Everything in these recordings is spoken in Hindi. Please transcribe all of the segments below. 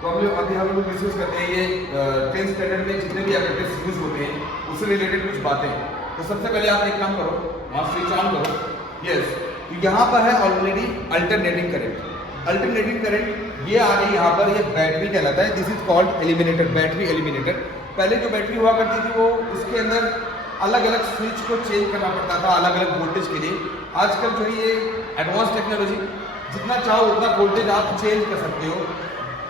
तो अभी हम लोग डिस्कस करते हैं ये 10th स्टैंडर्ड में जितने भी एप्रेंटिस यूज होते हैं उससे रिलेटेड कुछ बातें। तो सबसे पहले आप एक काम करो, वहाँ स्विच ऑन करो। यस, तो यहाँ पर है already alternating current. Alternating current ये आ गई यहाँ पर, ये बैटरी कहलाता है। This is called eliminator, battery eliminator. पहले जो बैटरी हुआ करती थी वो उसके अंदर अलग अलग स्विच को चेंज करना पड़ता था अलग अलग वोल्टेज के लिए। आजकल जो है ये एडवांस टेक्नोलॉजी, जितना चाहो उतना वोल्टेज आप चेंज कर सकते हो।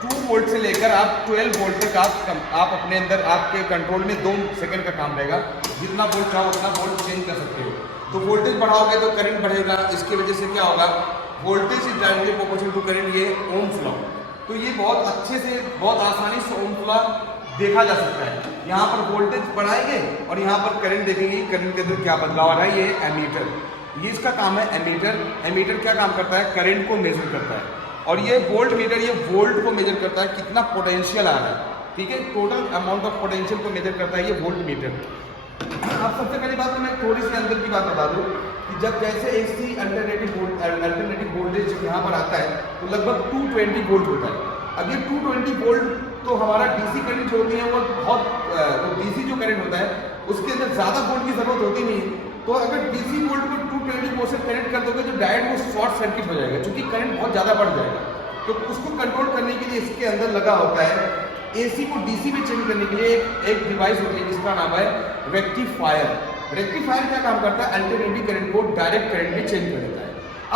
2 वोल्ट से लेकर आप 12 वोल्ट तक आप अपने अंदर आपके कंट्रोल में 2 सेकंड का काम रहेगा। जितना वोल्ट चाहो उतना वोल्ट चेंज कर सकते हो। तो वोल्टेज बढ़ाओगे तो करंट बढ़ेगा। इसकी वजह से क्या होगा, voltage is directly proportional to current, ये ओम्स लॉ। तो ये बहुत अच्छे से बहुत आसानी से ओम्स लॉ देखा जा सकता है। यहाँ पर वोल्टेज बढ़ाएंगे और यहाँ पर करंट देखेंगे, करंट के अंदर क्या बदलाव आ रहा है। ये एमीटर, ये इसका काम है एमीटर। एमीटर क्या काम करता है, करंट को मेजर करता है। और ये वोल्ट मीटर, ये वोल्ट को मेजर करता है, कितना पोटेंशियल आ रहा है। ठीक है, टोटल अमाउंट ऑफ पोटेंशियल को मेजर करता है ये वोल्ट मीटर। अब सबसे पहली बात तो मैं थोड़ी सी अंदर की बात बता दूं कि जब जैसे एसी अल्टरनेटिव वोल्टेज यहाँ पर आता है तो लगभग 220 वोल्ट होता है। अब ये 220 वोल्ट तो हमारा डीसी करंट जो होती है वो वो डीसी जो करंट होता है उसके अंदर ज़्यादा वोल्ट की जरूरत होती नहीं। तो अगर डीसी वोल्ट को 220 वोल्ट से कनेक्ट कर दोगे तो डायरेक्ट वो शॉर्ट सर्किट हो जाएगा, क्योंकि करंट बहुत ज़्यादा बढ़ जाएगा। तो उसको कंट्रोल करने के लिए इसके अंदर लगा होता है, एसी को डीसी में चेंज करने के लिए एक डिवाइस होती है जिसका नाम है रेक्टिफायर। रेक्टिफायर क्या काम करता है, अल्टरनेटिव करंट को डायरेक्ट करंट में चेंज कर देता है।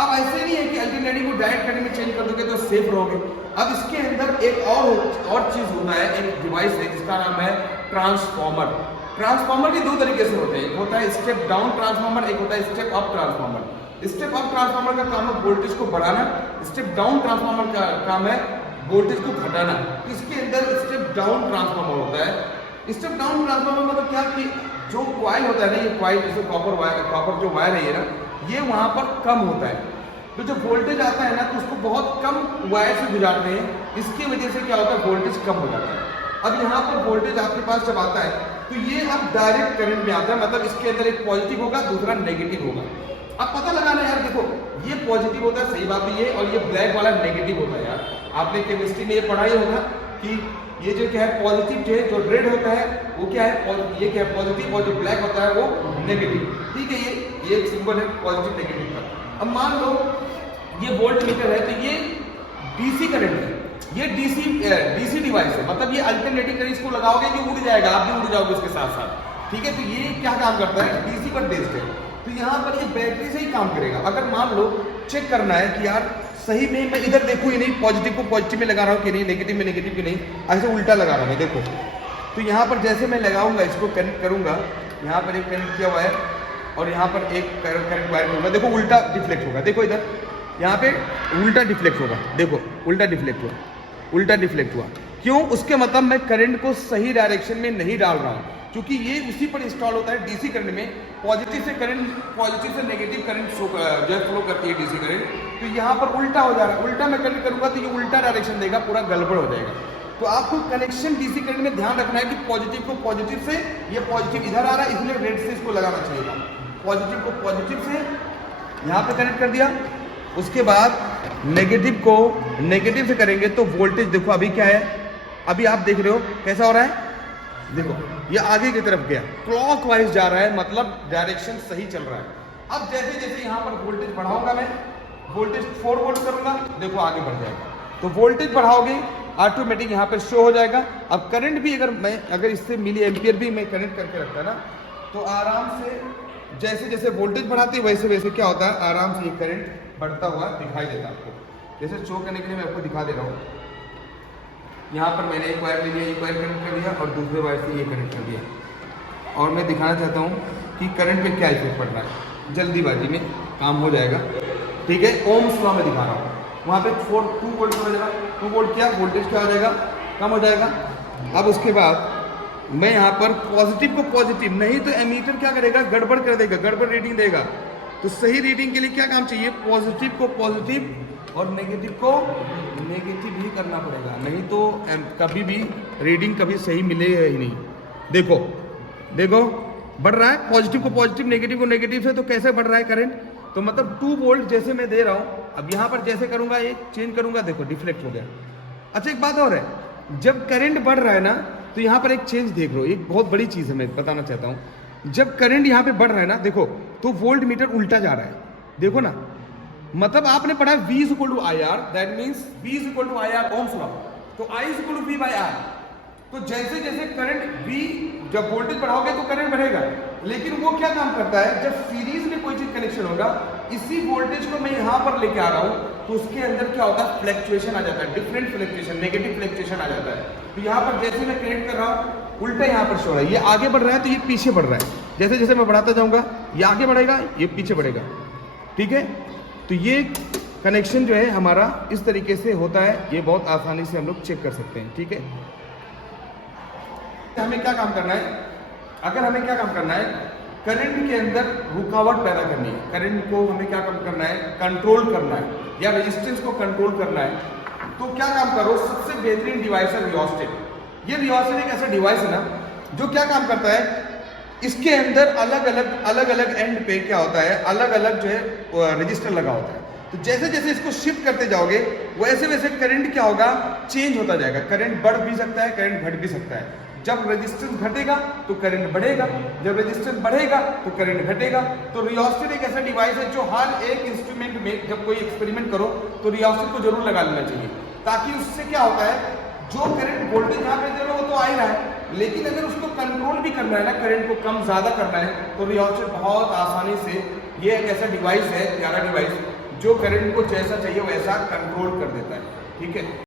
अब ऐसे नहीं है कि अल्टरनेटिव को डायरेक्ट करंट में चेंज कर दोगे तो सेफ रहोगे। अब इसके अंदर एक और चीज होता है, एक डिवाइस है जिसका नाम है ट्रांसफॉर्मर। ट्रांसफॉर्मर भी 2 तरीके से होते हैं, एक होता है स्टेप डाउन ट्रांसफॉर्मर, एक होता है step up transformer. Step up transformer का काम है वोल्टेज को बढ़ाना, स्टेप डाउन ट्रांसफॉर्मर का काम है वोल्टेज को घटाना। इसके अंदर स्टेप डाउन ट्रांसफॉर्मर होता है। स्टेप डाउन ट्रांसफॉर्मर मतलब क्या कि जो कॉइल होता है ना, ये कॉइल जैसे कॉपर जो वायर है ये ना, ये वहां पर कम होता है। तो जब वोल्टेज आता है ना तो उसको बहुत कम वायर से गुजारते हैं, इसकी वजह से क्या होता है, वोल्टेज कम हो जाता है। अब यहाँ पर वोल्टेज आपके पास जब आता है तो ये अब डायरेक्ट करंट में आता है, मतलब इसके अंदर एक पॉजिटिव होगा दूसरा नेगेटिव होगा। अब पता लगाना यार, देखो ये पॉजिटिव होता है, सही बात है ये, और ये ब्लैक वाला नेगेटिव होता है। यार आपने केमिस्ट्री में ये पढ़ा ही होगा कि ये जो क्या है, पॉजिटिव जो है, जो रेड होता है वो क्या है, ये क्या है पॉजिटिव, और जो ब्लैक होता है वो नेगेटिव। ठीक है, ये एक सिंबल है पॉजिटिव नेगेटिव का। अब मान लो ये वोल्ट मीटर है तो ये डीसी करंट है, ये डीसी डिवाइस है, मतलब ये अल्टरनेटिव करंट इसको लगाओगे कि उड़ जाएगा, आप भी उड़ जाओगे उसके साथ साथ। ठीक है, तो ये क्या काम करता है, डीसी पर बेस्ड है। तो यहाँ पर ये बैटरी से ही काम करेगा। अगर मान लो चेक करना है कि यार सही में मैं इधर देखूँ ही नहीं, पॉजिटिव को पॉजिटिव में लगा रहा हूँ कि नहीं, नेगेटिव में नेगेटिव की नहीं, ऐसे उल्टा लगा रहा हूँ मैं, देखो। तो यहाँ पर जैसे मैं लगाऊंगा, इसको कनेक्ट करूंगा, यहाँ पर एक कनेक्ट किया हुआ है और यहाँ पर एक करंट वायर करूंगा, देखो उल्टा डिफ्लेक्ट होगा। देखो इधर यहाँ पे उल्टा डिफ्लेक्ट होगा, देखो उल्टा डिफ्लेक्ट हुआ, उल्टा डिफ्लेक्ट हुआ। क्यों? उसके मतलब मैं करंट को सही डायरेक्शन में नहीं डाल रहा हूँ, क्योंकि ये उसी पर इंस्टॉल होता है डीसी करंट में। पॉजिटिव से नेगेटिव करंट जो फ्लो करती है डीसी करंट, तो यहाँ पर उल्टा हो जा रहा है। उल्टा मैं करंट करूंगा तो ये उल्टा डायरेक्शन देगा, पूरा गड़बड़ हो जाएगा। तो आपको कनेक्शन डीसी करंट में ध्यान रखना है कि पॉजिटिव को पॉजिटिव से, ये पॉजिटिव इधर आ रहा है इसलिए रेड से इसको लगाना चाहिए। पॉजिटिव को पॉजिटिव से यहाँ पे कनेक्ट कर दिया, उसके बाद नेगेटिव को नेगेटिव से करेंगे तो वोल्टेज देखो अभी क्या है, अभी आप देख रहे हो कैसा हो रहा है, देखो ये आगे की तरफ गया, क्लॉकवाइज जा रहा है, मतलब डायरेक्शन सही चल रहा है। अब जैसे जैसे यहाँ पर वोल्टेज बढ़ाऊंगा मैं, वोल्टेज 4 वोल्ट करूंगा, देखो आगे बढ़ जाएगा। तो वोल्टेज बढ़ाओगे ऑटोमेटिक यहाँ पर शो हो जाएगा। अब करंट भी अगर इससे मिली एम्पियर भी मैं कनेक्ट करके रखता ना, तो आराम से जैसे जैसे वोल्टेज बढ़ाते वैसे वैसे क्या होता है, आराम से ये करंट बढ़ता हुआ दिखाई देता है आपको। जैसे शो करने के लिए मैं आपको दिखा दे रहा हूँ, यहाँ पर मैंने एक वायर ले लिया, एक वायर कनेक्ट कर दिया और दूसरे वायर से ये कनेक्ट कर दिया, और मैं दिखाना चाहता हूँ कि करंट पे क्या इफेक्ट पड़ रहा है। जल्दीबाजी में काम हो जाएगा, ठीक है। ओम्स लॉ में दिखा रहा हूँ, वहाँ पे 2 वोल्ट हो जाएगा, 2 वोल्ट क्या वोल्टेज क्या हो जाएगा, कम हो जाएगा। अब उसके बाद मैं यहाँ पर पॉजिटिव को पॉजिटिव, नहीं तो एमीटर क्या करेगा, गड़बड़ कर देगा, गड़बड़ रीडिंग देगा। तो सही रीडिंग के लिए क्या काम चाहिए, पॉजिटिव को पॉजिटिव और नेगेटिव को नेगेटिव ही करना पड़ेगा, नहीं तो कभी भी रीडिंग कभी सही मिलेगा ही नहीं। देखो देखो बढ़ रहा है, पॉजिटिव को पॉजिटिव नेगेटिव को नेगेटिव से, तो कैसे बढ़ रहा है करंट, तो मतलब 2 वोल्ट जैसे मैं दे रहा हूँ, अब यहाँ पर जैसे करूँगा ये चेंज करूँगा, देखो डिफ्लेक्ट हो गया। अच्छा एक बात और है, जब करंट बढ़ रहा है ना, तो यहाँ पर एक चेंज देख लो, एक बहुत बड़ी चीज है, मैं बताना चाहता हूँ। जब करंट यहाँ पे बढ़ रहा है ना, देखो तो वोल्ट मीटर उल्टा जा रहा है, देखो ना, मतलब आपने पढ़ा V is equal to I R, that means V is equal to I R Ohm's law, तो I is equal to V by R. तो जैसे जैसे करंट V, जब वोल्टेज बढ़ाओगे तो करंट बढ़ेगा, लेकिन वो क्या काम करता है, जब सीरीज में कोई चीज कनेक्शन होगा, इसी वोल्टेज को मैं यहाँ पर लेके आ रहा हूँ, तो उसके अंदर क्या होता है, फ्लक्चुएशन आ जाता है, डिफरेंट फ्लक्चुएशन, नेगेटिव फ्लक्चुएशन आ जाता है। तो यहाँ पर जैसे मैं कनेक्ट कर रहा हूँ, उल्टा यहाँ पर शो हो रहा है, ये आगे बढ़ रहा है तो ये पीछे बढ़ रहा है, जैसे जैसे मैं बढ़ाता जाऊंगा ये आगे बढ़ेगा, ये पीछे बढ़ेगा, ठीक है। तो ये कनेक्शन जो है हमारा इस तरीके से होता है, ये बहुत आसानी से हम लोग चेक कर सकते हैं, ठीक है। हमें क्या काम करना है, अगर हमें क्या काम करना है, करंट के अंदर रुकावट पैदा करनी है, करंट को हमें क्या काम करना है, कंट्रोल करना है, या रेजिस्टेंस को कंट्रोल करना है, तो क्या काम करो, सबसे बेहतरीन डिवाइस है रियोस्टेट। ये रियोस्टेट एक ऐसा डिवाइस है ना, जो क्या काम करता है, इसके अंदर अलग अलग एंड पे क्या होता है, अलग अलग जो है रजिस्टर लगा होता है। तो जैसे जैसे इसको शिफ्ट करते जाओगे, वैसे वैसे करंट क्या होगा, चेंज होता जाएगा, करंट बढ़ भी सकता है, करंट घट भी सकता है। जब रेजिस्टेंस घटेगा तो करंट बढ़ेगा, जब रेजिस्टेंस बढ़ेगा तो करंट घटेगा। तो रियोस्टेट एक ऐसा डिवाइस है जो हर एक इंस्ट्रूमेंट में, जब कोई एक्सपेरिमेंट करो तो रियोस्टेट को जरूर लगा लेना चाहिए, ताकि उससे क्या होता है, जो करंट वोल्टेज यहाँ पे दे रहे हो वो तो आ ही रहा है, लेकिन अगर उसको कंट्रोल भी करना है ना, करंट को कम ज्यादा करना है, तो रियोस्टेट बहुत आसानी से, ये एक ऐसा डिवाइस है, प्यारा डिवाइस, जो करंट को जैसा चाहिए वैसा कंट्रोल कर देता है, ठीक है।